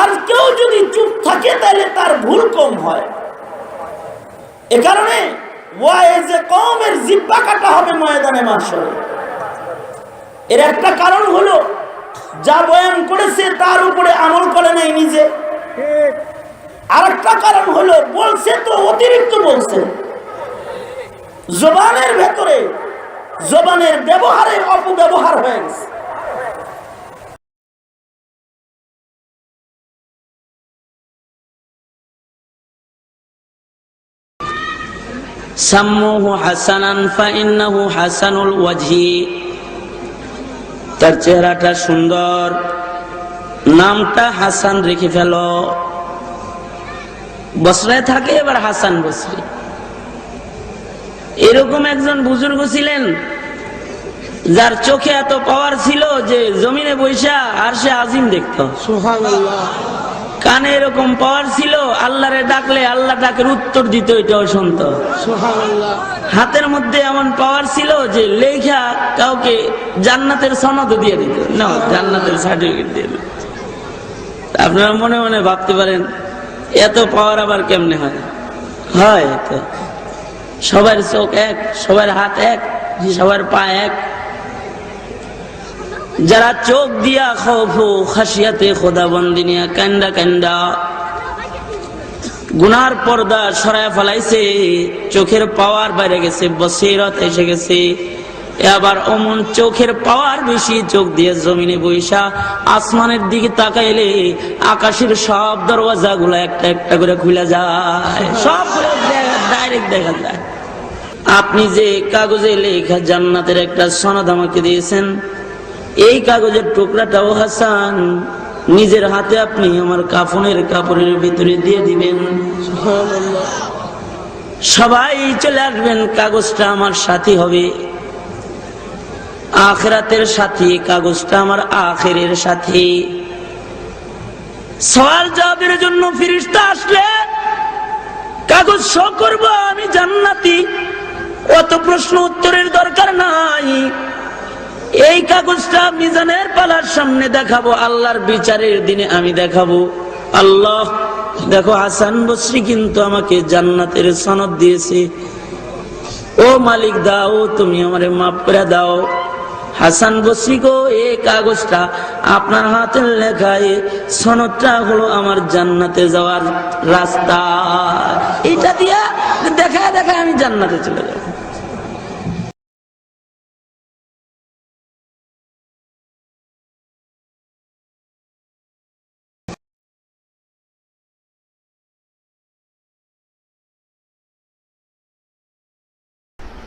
আর কেউ যদি চুপ থাকে তাহলে তার ভুল কম হয় এ কারণে কমের জিব্বা কাটা হবে ময়দানে এর একটা কারণ হলো যা বয়ান করেছে তার উপরে আমল করে নাই নিজে আর একটা কারণ হলো বলছে তো অতিরিক্ত বলছে জবানের ভেতরে জবানের ব্যবহারে অপব্যবহার হয়ে গেছে তার চেহারাটা সুন্দর নামটা হাসান রেখে ফেল থাকে এবার হাসান বসরে এরকম একজন বুজুর্গ ছিলেন যার চোখে এত পাওয়ার ছিল যে জমিনে বৈশা আর সে আজিম দেখত কানে এরকম পাওয়ার ছিল আল্লাহরে ডাকলে আল্লাহ ডাকের উত্তর দিত এটাও শুনত হাতের মধ্যে এমন পাওয়ার ছিল যে লেখা কাউকে জান্নাতের সনদ দিয়ে দিত না জান্নাতের সার্টিফিকেট দিয়ে দিত আপনারা মনে মনে ভাবতে পারেন এত পাওয়ার আবার কেমনে হয় হয় তো সবার চোখ এক সবার হাত এক সবার পা এক যারা চোখ দিয়া খোফ খাসিয়াতে খোদা নিয়া কান্দা কান্দা গুনার পর্দা সরায় ফেলাইছে চোখের পাওয়ার বাইরে গেছে বসিরত এসে গেছে আবার অমন চোখের পাওয়ার বেশি চোখ দিয়ে জমিনে বৈশা আসমানের দিকে তাকাইলে আকাশের সব দরওয়াজা গুলা একটা একটা করে খুলে যায় সব ডাইরেক্ট দেখা যায় আপনি যে কাগজে লেখা জান্নাতের একটা সনদ আমাকে দিয়েছেন এই কাগজের টুকরাটাও হাসান নিজের হাতে আপনি আমার কাফনের কাপড়ের ভিতরে দিয়ে দিবেন সবাই চলে আসবেন কাগজটা আমার সাথী হবে আখরাতের সাথী কাগজটা আমার আখেরের সাথী সওয়াল জবাবের জন্য ফিরিস্তা আসলে কাগজ শো করবো আমি জান্নাতি অত প্রশ্ন উত্তরের দরকার নাই এই কাগজটা মিজানের পালার সামনে দেখাবো আল্লাহর বিচারের দিনে আমি দেখাবো আল্লাহ দেখো হাসান বসরি কিন্তু আমাকে জান্নাতের সনদ দিয়েছে ও মালিক দাও তুমি আমারে মাফ করে দাও হাসান বসরি গো এই কাগজটা আপনার হাতে লেখা সনদটা হলো আমার জান্নাতে যাওয়ার রাস্তা এটা দিয়া দেখা দেখা আমি জান্নাতে চলে যাবো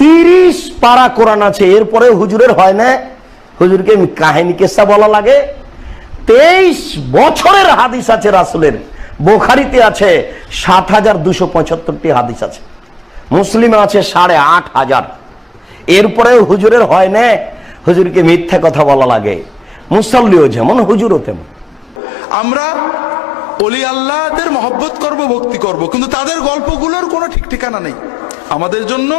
তিরিশ পাড়া কোরআন আছে এরপরে হুজুরের হয় না হুজুরকে কাহিনী কেসা বলা লাগে তেইশ বছরের হাদিস আছে রাসুলের বোখারিতে আছে সাত হাজার দুশো পঁচাত্তরটি হাদিস আছে মুসলিমে আছে সাড়ে আট হাজার এরপরে হুজুরের হয় না হুজুরকে মিথ্যা কথা বলা লাগে মুসল্লিও যেমন হুজুরও তেমন আমরা অলি আল্লাহদের মহব্বত করব ভক্তি করব কিন্তু তাদের গল্পগুলোর কোনো ঠিক ঠিকানা নেই আমাদের জন্য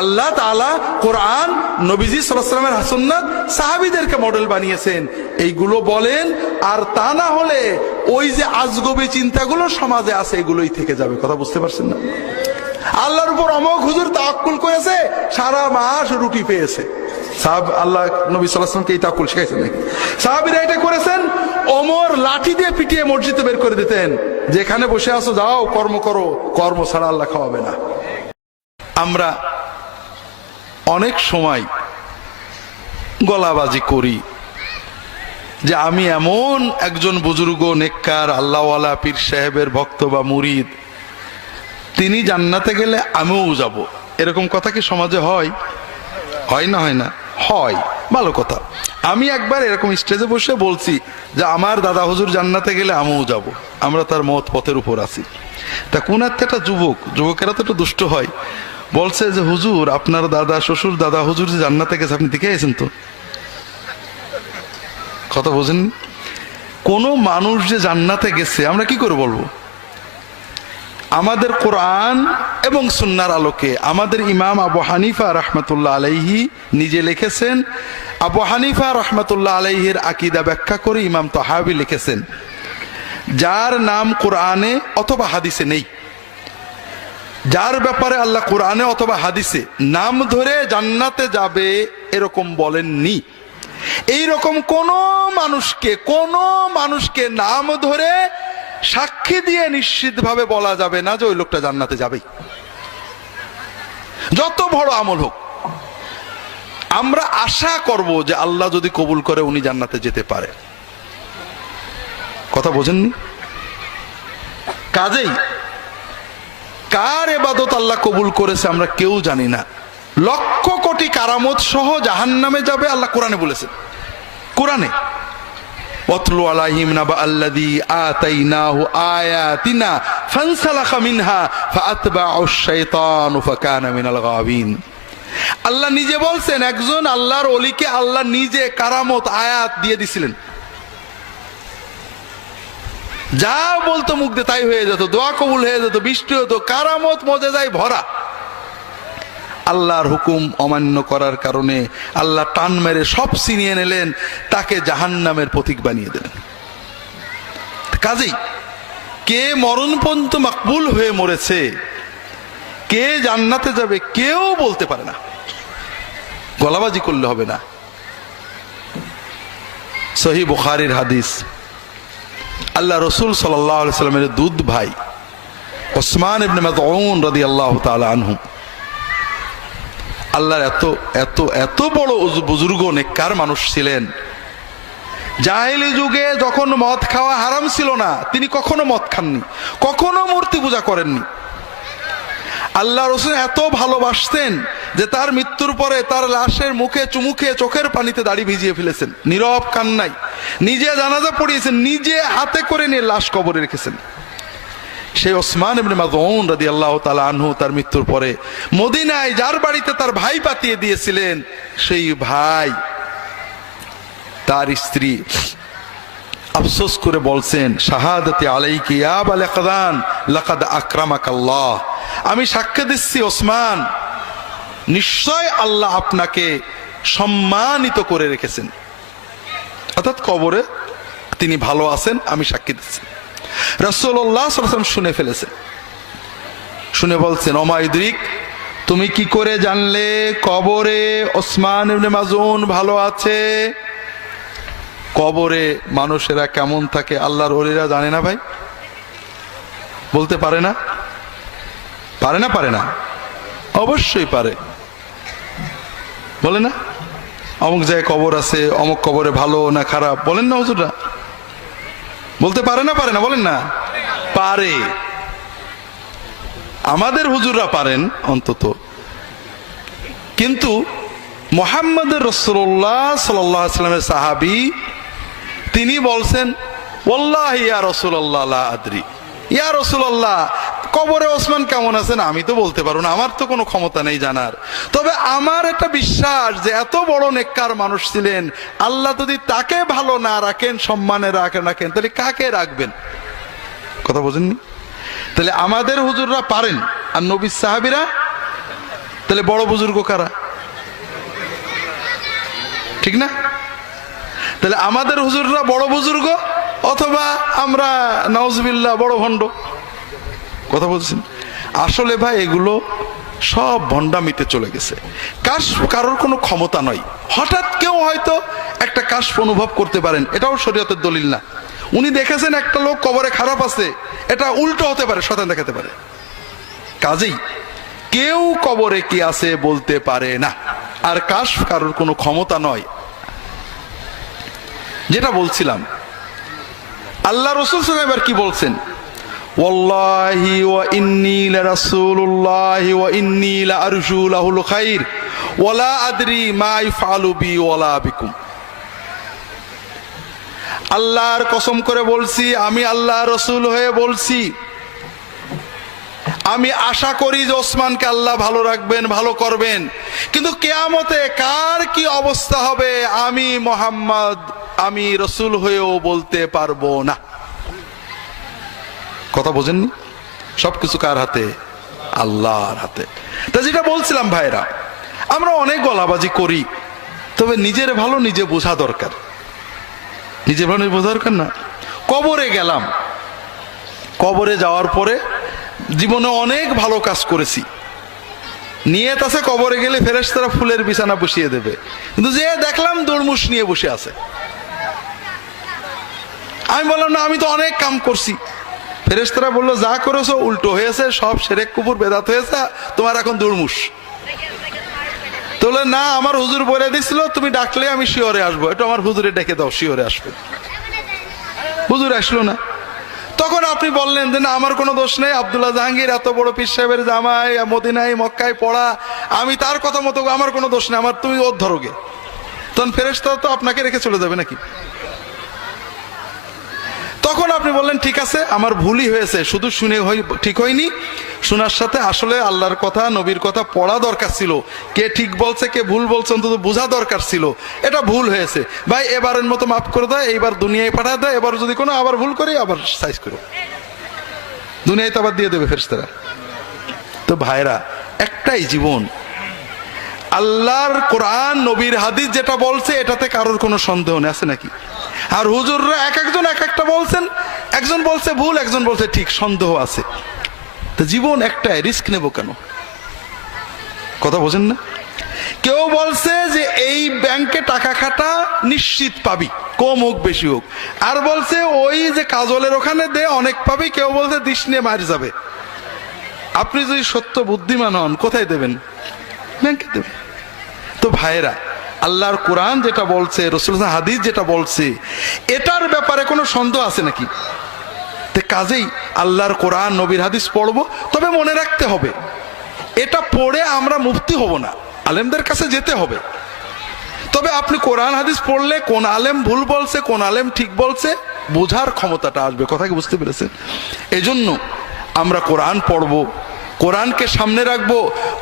আল্লাহ তালা কোরআন নবীজি সালামের হাসন্নাথ সাহাবিদেরকে মডেল বানিয়েছেন এইগুলো বলেন আর তা না হলে ওই যে আজগবি চিন্তাগুলো সমাজে আছে এগুলোই থেকে যাবে কথা বুঝতে পারছেন না আল্লাহর উপর অমক হুজুর তাকুল করেছে সারা মাস রুটি পেয়েছে সাহাব আল্লাহ নবী সালামকে এই তাকুল শিখাইছেন নাকি সাহাবিরা এটা করেছেন অমর লাঠি দিয়ে পিটিয়ে মসজিদে বের করে দিতেন যেখানে বসে আসো যাও কর্ম করো কর্ম ছাড়া আল্লাহ খাওয়াবে না আমরা অনেক সময় গলাবাজি করি যে আমি এমন একজন বুজুর্গ নেককার আল্লাহওয়ালা পীর সাহেবের ভক্ত বা মুরিদ তিনি জান্নাতে গেলে আমিও যাব এরকম কথা কি সমাজে হয় হয় না হয় না হয় ভালো কথা আমি একবার এরকম স্টেজে বসে বলছি যে আমার দাদা হুজুর জান্নাতে গেলে আমিও যাব। আমরা তার মত পথের উপর আছি তা কোন একটা যুবক যুবকেরা তো একটু দুষ্ট হয় বলছে যে হুজুর আপনার দাদা শ্বশুর দাদা হুজুর যে জান্নাতে গেছে আপনি দেখে আছেন তো কথা বোঝেন কোন মানুষ যে জান্নাতে গেছে আমরা কি করে বলবো আমাদের কোরআন এবং সুন্নার আলোকে আমাদের ইমাম আবু হানিফা রহমতুল্লাহ আলাইহি নিজে লিখেছেন আবু হানিফা রহমতুল্লাহ আলাইহির আকিদা ব্যাখ্যা করে ইমাম তহাবি লিখেছেন যার নাম কোরআনে অথবা হাদিসে নেই যার ব্যাপারে আল্লাহ কোরআনে অথবা হাদিসে নাম ধরে জান্নাতে যাবে এরকম বলেননি এইরকম কোন মানুষকে কোন মানুষকে নাম ধরে সাক্ষী দিয়ে নিশ্চিতভাবে বলা যাবে না যে ওই লোকটা জান্নাতে যাবেই যত বড় আমল হোক আমরা আশা করব যে আল্লাহ যদি কবুল করে উনি জান্নাতে যেতে পারে কথা বোঝেননি কাজেই কার এবাদত আল্লাহ কবুল করেছে আমরা কেউ জানি না লক্ষ কোটি কারামত সহ জাহান নামে যাবে আল্লাহ কোরআনে বলেছে কোরআনে মিনহা আল্লাহ নিজে বলছেন একজন আল্লাহর অলিকে আল্লাহ নিজে কারামত আয়াত দিয়ে দিছিলেন যা বলতো মুখ দিয়ে তাই হয়ে যেত দোয়া কবুল হয়ে যেত বৃষ্টি হতো কারামত মজে যায় ভরা আল্লাহর হুকুম অমান্য করার কারণে আল্লাহ টান মেরে সব ছিনিয়ে নিলেন তাকে জাহান নামের প্রতীক বানিয়ে দিলেন কাজেই কে মরণপন্থ মাকবুল হয়ে মরেছে কে জান্নাতে যাবে কেউ বলতে পারে না গলাবাজি করলে হবে না সহি বুখারির হাদিস আল্লাহ রসুল সাল্লামের দুধ ভাই ওসমান ইবনে আল্লাহ আল্লাহর এত এত এত বড় বুজুর্গ নেককার মানুষ ছিলেন জাহেলি যুগে যখন মদ খাওয়া হারাম ছিল না তিনি কখনো মদ খাননি কখনো মূর্তি পূজা করেননি আল্লাহ রসুল এত ভালোবাসতেন যে তার মৃত্যুর পরে তার লাশের মুখে চুমুখে চোখের পানিতে দাড়ি ভিজিয়ে ফেলেছেন নীরব কান্নাই নিজে জানাজা পড়িয়েছেন নিজে হাতে করে নিয়ে লাশ কবরে রেখেছেন সেই ওসমান এমনি রাদি আল্লাহ তালা আনহু তার মৃত্যুর পরে মদিনায় যার বাড়িতে তার ভাই পাতিয়ে দিয়েছিলেন সেই ভাই তার স্ত্রী আফসোস করে বলছেন আলাই আলাইকে আব কাদান লাকাদ আকরামাক আল্লাহ আমি সাক্ষ্য দিচ্ছি ওসমান নিশ্চয় আল্লাহ আপনাকে সম্মানিত করে রেখেছেন অর্থাৎ কবরে তিনি ভালো আছেন আমি সাক্ষী দিচ্ছি রসোল্লাহ শুনে ফেলেছেন শুনে বলছেন অমায়ুদ্রিক তুমি কি করে জানলে কবরে ওসমান মাজুন ভালো আছে কবরে মানুষেরা কেমন থাকে আল্লাহর ওলিরা জানে না ভাই বলতে পারে না পারে না পারে না অবশ্যই পারে বলে না অমুক জায়গায় কবর আছে অমুক কবরে ভালো না খারাপ বলেন না হুজুররা বলতে পারে না পারে না বলেন না পারে আমাদের হুজুররা পারেন অন্তত কিন্তু মোহাম্মদ রসুল্লাহ সাল্লামের সাহাবি তিনি বলছেন ওল্লাহ ইয়া রসুল্লাহ আদরি ইয়া রসুল্লাহ কবরে ওসমান কেমন আছেন আমি তো বলতে পারো না আমার তো কোনো ক্ষমতা নেই জানার তবে আমার একটা বিশ্বাস যে এত বড় নেককার মানুষ ছিলেন আল্লাহ যদি তাকে ভালো না রাখেন সম্মানে রাখেন রাখেন তাহলে কাকে রাখবেন কথা বোঝেননি তাহলে আমাদের হুজুররা পারেন আর নবী সাহাবিরা তাহলে বড় বুজুর্গ কারা ঠিক না তাহলে আমাদের হুজুররা বড় বুজুর্গ অথবা আমরা নওয়াজ বড় ভণ্ড কথা বলছেন আসলে ভাই এগুলো সব ভণ্ডামিতে চলে গেছে কাশ কারোর কোনো ক্ষমতা নয় হঠাৎ কেউ হয়তো একটা কাশ অনুভব করতে পারেন এটাও শরীয়তের দলিল না উনি দেখেছেন একটা লোক কবরে খারাপ আছে এটা উল্টো হতে পারে শতান দেখাতে পারে কাজেই কেউ কবরে কি আছে বলতে পারে না আর কাশ কারোর কোনো ক্ষমতা নয় যেটা বলছিলাম আল্লাহ রসুল সাহেব আর কি বলছেন ওয়াল্লাহি ওয়া ইন্নি লারাসূলুল্লাহি ওয়া ইন্নি লাআরজু লাহুল খাইর ওয়ালা আদরি মা ইফআলু বি ওয়ালা আল্লাহর কসম করে বলছি আমি আল্লাহ রসুল হয়ে বলছি আমি আশা করি যে ওসমানকে আল্লাহ ভালো রাখবেন ভালো করবেন কিন্তু কেয়ামতে কার কি অবস্থা হবে আমি মোহাম্মদ আমি রসুল হয়েও বলতে পারবো না কথা বোঝেননি সব কিছু কার হাতে আল্লাহর হাতে তা যেটা বলছিলাম ভাইরা আমরা অনেক গলাবাজি করি তবে নিজের ভালো নিজে বোঝা দরকার নিজের ভালো নিজে বোঝা দরকার না কবরে গেলাম কবরে যাওয়ার পরে জীবনে অনেক ভালো কাজ করেছি নিয়ে তাছে কবরে গেলে ফেরেস তারা ফুলের বিছানা বসিয়ে দেবে কিন্তু যে দেখলাম দড়মুষ নিয়ে বসে আছে আমি বললাম না আমি তো অনেক কাম করছি ফেরেস্তারা বললো যা করেছো উল্টো হয়েছে সব সেরে কুপুর বেদাত হয়েছে তোমার এখন দুর্মুষ তোলে না আমার হুজুর বলে দিছিল তুমি ডাকলে আমি শিওরে আসবো এটা আমার হুজুরে ডেকে দাও শিওরে আসবে হুজুর আসলো না তখন আপনি বললেন যে না আমার কোনো দোষ নেই আবদুল্লাহ জাহাঙ্গীর এত বড় পীর সাহেবের জামাই মদিনাই মক্কায় পড়া আমি তার কথা মতো আমার কোনো দোষ নেই আমার তুমি ওর ধরোগে তখন ফেরেস্তা তো আপনাকে রেখে চলে যাবে নাকি তখন আপনি বললেন ঠিক আছে আমার ভুলই হয়েছে শুধু শুনে ঠিক হয়নি শোনার সাথে আসলে আল্লাহর কথা নবীর কথা পড়া দরকার ছিল কে ঠিক বলছে কে ভুল বলছে অন্তত বোঝা দরকার ছিল এটা ভুল হয়েছে ভাই এবারের মতো মাফ করে দেয় এইবার দুনিয়ায় পাঠা দেয় এবার যদি কোনো আবার ভুল করি আবার সাইজ করো দুনিয়ায় তো আবার দিয়ে দেবে ফেরস্তারা তো ভাইরা একটাই জীবন আল্লাহর কোরআন নবীর হাদিস যেটা বলছে এটাতে কারোর কোনো সন্দেহ নেই আছে নাকি আর হুজুররা এক একজন এক একটা বলছেন একজন বলছে ভুল একজন বলছে ঠিক সন্দেহ আছে তো জীবন একটাই রিস্ক নেব কেন কথা বোঝেন না কেউ বলছে যে এই ব্যাংকে টাকা খাটা নিশ্চিত পাবি কম হোক বেশি হোক আর বলছে ওই যে কাজলের ওখানে দে অনেক পাবি কেউ বলছে দিস নিয়ে মার যাবে আপনি যদি সত্য বুদ্ধিমান হন কোথায় দেবেন ব্যাংকে দেবেন তো ভাইরা আল্লাহর কোরআন যেটা বলছে রসুল হাদিস যেটা বলছে এটার ব্যাপারে কোনো সন্দেহ আছে নাকি তে কাজেই আল্লাহর কোরআন নবীর হাদিস পড়ব তবে মনে রাখতে হবে এটা পড়ে আমরা মুক্তি হব না আলেমদের কাছে যেতে হবে তবে আপনি কোরআন হাদিস পড়লে কোন আলেম ভুল বলছে কোন আলেম ঠিক বলছে বোঝার ক্ষমতাটা আসবে কথা কি বুঝতে পেরেছেন এজন্য আমরা কোরআন পড়ব কোরআনকে সামনে রাখবো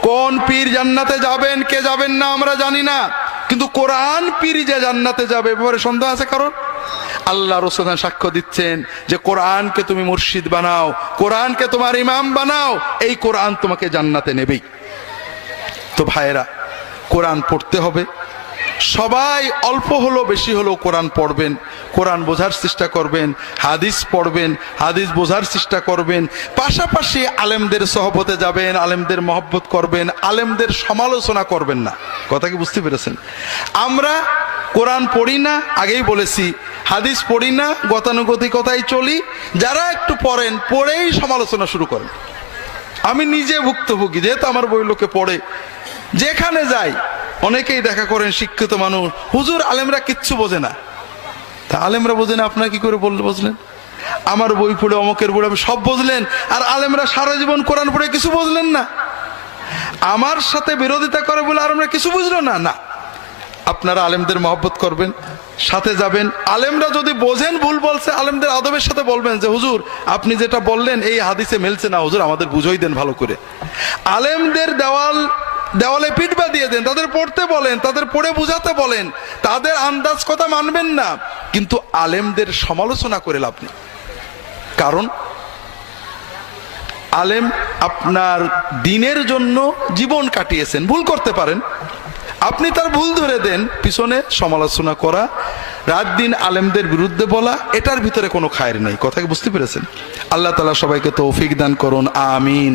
কোন পীর জান্নাতে যাবেন কে যাবেন না আমরা জানি না কিন্তু কোরআন পীর যে জান্নাতে যাবে এবারে সন্দেহ আছে কারণ আল্লাহ রসুল সাক্ষ্য দিচ্ছেন যে কোরআনকে তুমি মুর্শিদ বানাও কোরআনকে তোমার ইমাম বানাও এই কোরআন তোমাকে জান্নাতে নেবেই তো ভাইরা কোরআন পড়তে হবে সবাই অল্প হলো বেশি হলো কোরআন পড়বেন কোরআন বোঝার চেষ্টা করবেন হাদিস পড়বেন হাদিস বোঝার চেষ্টা করবেন পাশাপাশি আলেমদের সহপথে যাবেন আলেমদের মহব্বত করবেন আলেমদের সমালোচনা করবেন না কথা কি বুঝতে পেরেছেন আমরা কোরআন পড়ি না আগেই বলেছি হাদিস পড়ি না গতানুগতিকতায় চলি যারা একটু পড়েন পড়েই সমালোচনা শুরু করেন আমি নিজে ভুক্তভোগী যেহেতু আমার বই লোকে পড়ে যেখানে যাই অনেকেই দেখা করেন শিক্ষিত মানুষ হুজুর আলেমরা কিচ্ছু বোঝে না তা আলেমরা বোঝে না আপনার কি করে বললে বুঝলেন আমার বই পড়ে অমকের বই সব বুঝলেন আর আলেমরা সারা জীবন কোরআন পড়ে কিছু বুঝলেন না আমার সাথে বিরোধিতা করে বলে আর আমরা কিছু বুঝলো না না আপনারা আলেমদের মহব্বত করবেন সাথে যাবেন আলেমরা যদি বোঝেন ভুল বলছে আলেমদের আদবের সাথে বলবেন যে হুজুর আপনি যেটা বললেন এই হাদিসে মেলছে না হুজুর আমাদের বুঝোই দেন ভালো করে আলেমদের দেওয়াল দেওয়ালে পিঠ বাঁধিয়ে দেন তাদের পড়তে বলেন তাদের পড়ে বুঝাতে বলেন তাদের আন্দাজ কথা মানবেন না কিন্তু আলেমদের সমালোচনা করে লাভ নেই কারণ আলেম আপনার দিনের জন্য জীবন কাটিয়েছেন ভুল করতে পারেন আপনি তার ভুল ধরে দেন পিছনে সমালোচনা করা রাত দিন আলেমদের বিরুদ্ধে বলা এটার ভিতরে কোনো খায়ের নেই কথাকে বুঝতে পেরেছেন আল্লাহ তালা সবাইকে তৌফিক দান করুন আমিন